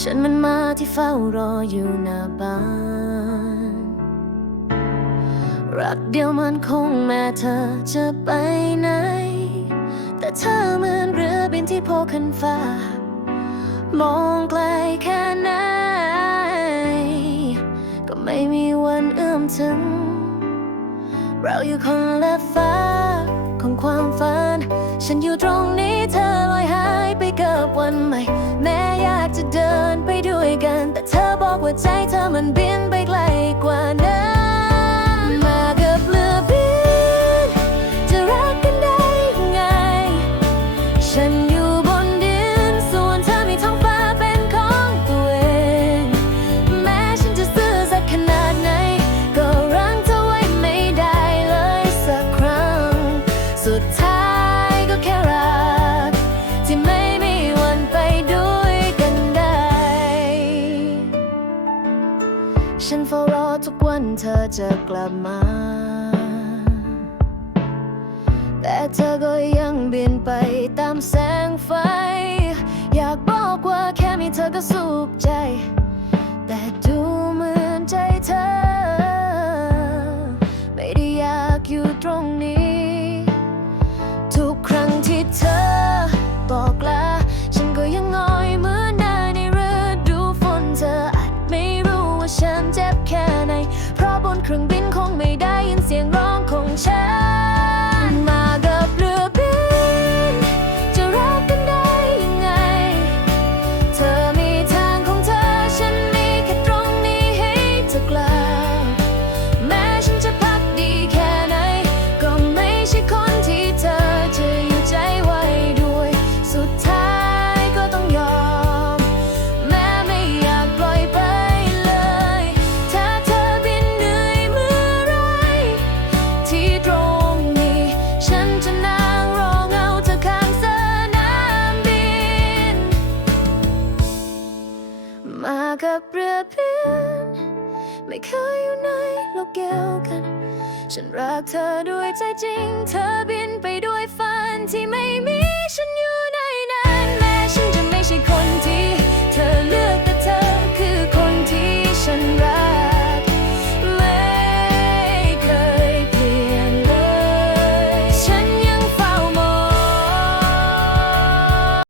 ฉันมันมาที่เฝ้ารออยู่หน้าบ้าน รักเดียวมันคงแม้เธอจะไปไหน แต่เธอเหมือนเรือบินที่โผขึ้นฟ้า มองไกล เราอยู่คนละฟ้าของความฝัน ฉันอยู่ตรงนี้เธอลอยหายไปกับวันใหม่ แม้อยากจะเดินไปด้วยกัน แต่เธอบอกว่าใจเธอ สุดท้ายก็แค่รัก ที่ไม่มีวันไปด้วยกันได้ ฉันเฝ้ารอทุกวันเธอจะกลับมา แต่เธอก็ยังบินไปตามแสงไฟ อยากบอกว่าแค่มีเธอก็สุขใจ แต่ดูเหมือนใจเธอ ไม่ได้อยากอยู่ตรงนี้ เครื่องบินคงไม่ กับเรือบินไม่เคยอยู่ในโลกเดียวกัน ฉันรักเธอด้วยใจจริง เธอบินไปด้วยฝันที่ไม่มีฉัน